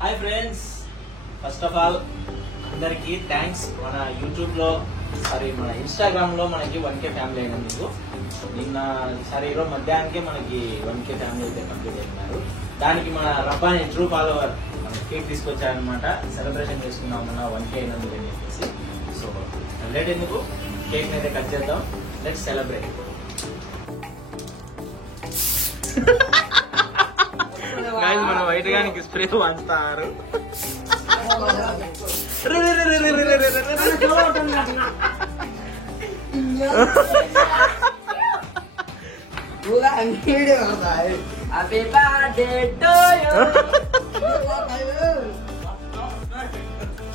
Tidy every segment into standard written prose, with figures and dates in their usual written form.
Hi friends, first of all అందరికి thanks. మన YouTube లో మన ఇన్స్టాగ్రామ్ లో మనకి 1K ఫ్యామిలీ అయినందుకు. నిన్న ఈరోజు మధ్యాహ్నానికే మనకి 1K ఫ్యామిలీ అయితే కంప్లీట్ అయినారు. దానికి మన రబ్బాని ట్రూ ఫాలోవర్ కేక్ తీసుకొచ్చారనమాట. సెలబ్రేషన్ చేసుకున్నాం మన 1K అయినందుకు అని చెప్పేసి. సో లేట్ ఎందుకు, కేక్ అయితే కట్ చేద్దాం. Let's celebrate. మన వైట్ గానికి స్ప్రే వాడతారు. Happy birthday to you.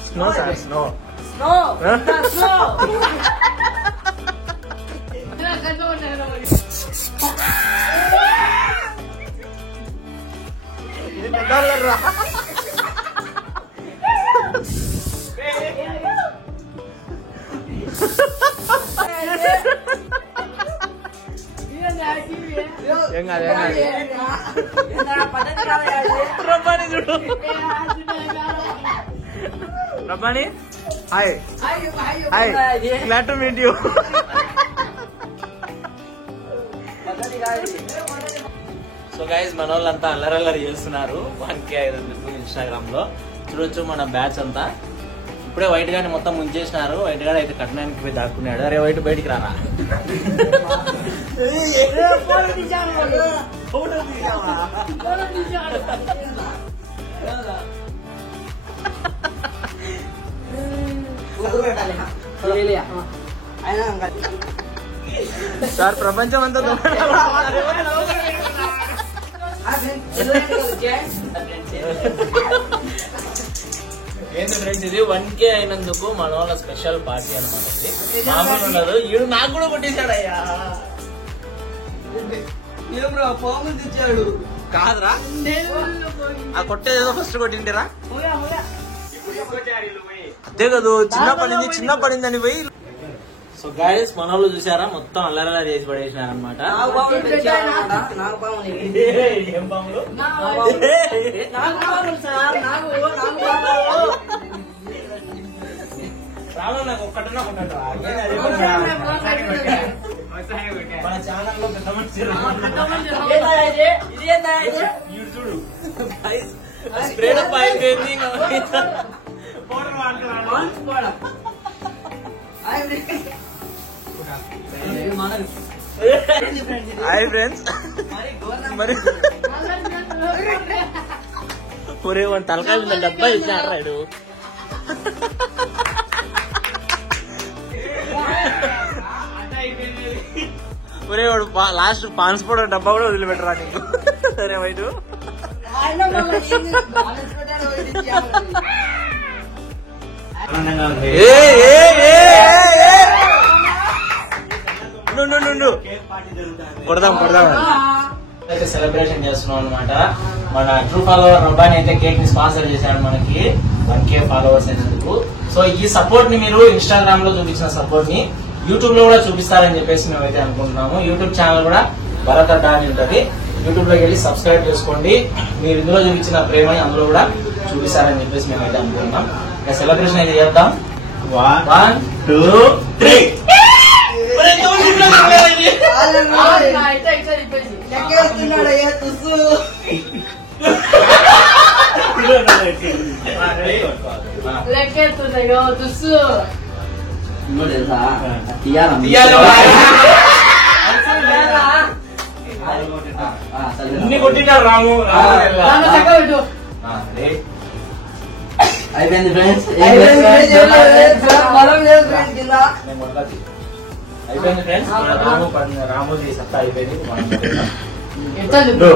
Snow, sir, snow. Snow, snow. Rabbani, hi. Hi. Glad to meet you. So guys, మన వాళ్ళంతా అల్లరల్లరి చేస్తున్నారు 1K అయినందుకు ఇన్స్టాగ్రామ్ లో. చూడొచ్చు మన బ్యాచ్ అంతా. ఇప్పుడే వైట్ గాని మొత్తం ముంచేసినారు. వైట్ గాని అయితే కట్టడానికి పోయి దాక్కున్నాడు. అరే వైట్ బయటికి రారా. సార్ ప్రపంచం అంతా ఏంటి ఫ్రెండ్స్, ఇది 1K అయినందుకు మన వాళ్ళ స్పెషల్ పార్టీ అనమాట. ఇది మామూలు ఉండదు. ఈడు నాకు కూడా కొట్టేశాడయ్యా. తెచ్చాడు కాదురా, ఆ కొట్టేదో ఫస్ట్ కొట్టింటిరా. అదే కదా, చిన్న పడింది అని పోయి. సో గైస్, మన వాళ్ళు చూసారా, మొత్తం అల్లరల్లరి చేసి పడేసినారు అనమాట. ఏం పాములు? రాము నాకు ఒక్కటన్నా కొట్టాడు. మన ఛానల్ లో పెద్ద మనిషి చూడు స్ప్రేడ్ అప్ అయిపోయింది. Hi friends. మరి ఒరే వాడి తలకాయ మీద డబ్బా ఇచ్చినాడు రాడు. ఒరే వాడు లాస్ట్ పాన్స్పోర్ట్ డబ్బా కూడా వదిలిపెట్టరా నీకు. సరే వైట్, కొడదాం. అయితే సెలబ్రేషన్ చేస్తున్నాం అనమాట. మన ట్రూ ఫాలోవర్ రబ్బాని అయితే కేక్ ని స్పాన్సర్ చేశాడు మనకి 1K ఫాలోవర్స్ అయినందుకు. సో ఈ సపోర్ట్ ని మీరు ఇన్స్టాగ్రామ్ లో చూపించిన సపోర్ట్ ని యూట్యూబ్ లో కూడా చూపిస్తారని చెప్పేసి మేమైతే అనుకుంటున్నాము. యూట్యూబ్ ఛానల్ కూడా భరత్ అడ్డా అని ఉంటుంది. యూట్యూబ్ లోకి వెళ్ళి సబ్స్క్రైబ్ చేసుకోండి. మీరు ఇందులో చూపించిన ప్రేమని అందులో కూడా చూపిస్తారని చెప్పేసి మేమైతే అనుకుంటున్నాం. ఇక సెలబ్రేషన్ అయితే చేద్దాం. 1, 2, 3. కొట్టినాడు రాము. అయిపోయింది ఫ్రెండ్స్. అయిపోయింది ఫ్రెండ్స్. రామోజీ సత్తా అయిపోయింది. 1, 2.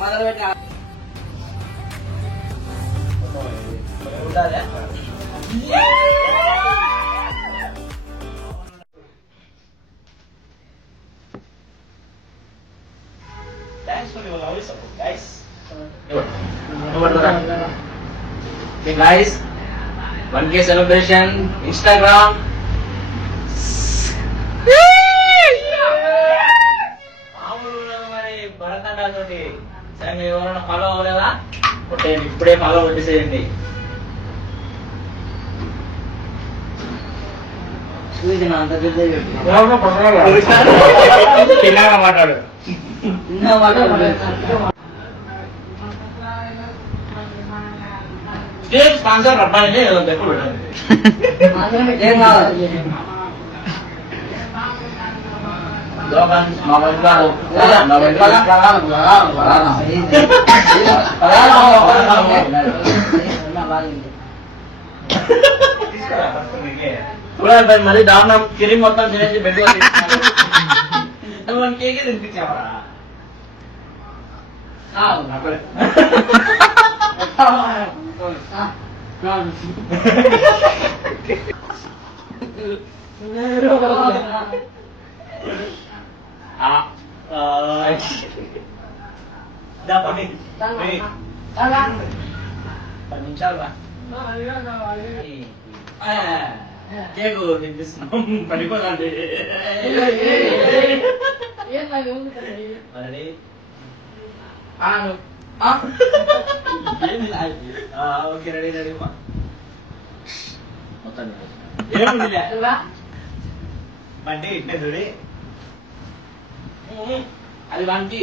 మొదలు పెట్టిన guys, 1K celebration, Instagram. మరి భరతండి సరే, మీరు ఎవరైనా ఫాలో అవ్వలేదా? కొట్టేయండి, ఇప్పుడే ఫాలో కొట్టేసేయండి. చిన్నగా మాట్లాడు. స్టేజ్ స్పాన్సర్ రబ్బాయి ఎప్పుడు ఏం కావాలి చూడాలి మరి దారుణం. కిరి మొత్తం తినేసి బెడ్ కేకే తినిపించావరా? నిమిషాలు కేకు తినిపిస్తున్నాం. పడిపోదండి. ఓకే, రెడీ రెడీ మొత్తం ఏముంది బండి ఇంటే చూడి. అది 1కి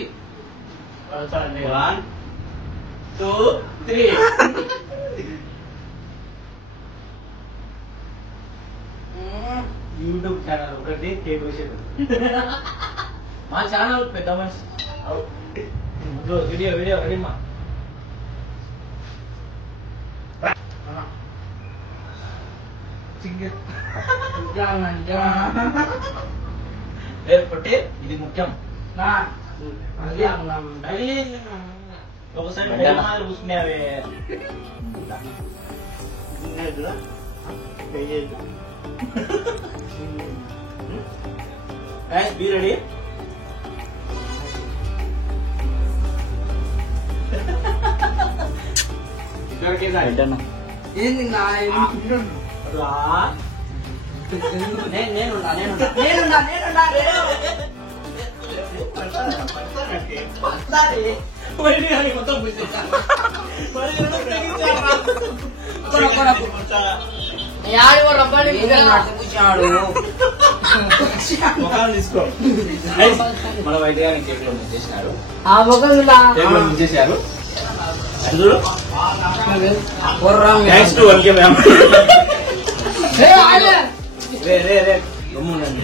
1 2 3. యూట్యూబ్ ఛానల్ ఒకటి కేక్ విషయం. మా ఛానల్ పెద్ద మనిషి వీడియో వీడియో రెడీ మా పొట్టి. ఇది ముఖ్యం. ఒకసారి కూర్చునేవే బీ రెడీ. ఏంది నా తీసుకో. మన వైద్య గారిని కేక్ లో ముంచేసినారు. ఆ ముఖం కేక్ లో ముంచేశారు. Thanks to 1K ma'am. రే రే రే గమ్మునండి.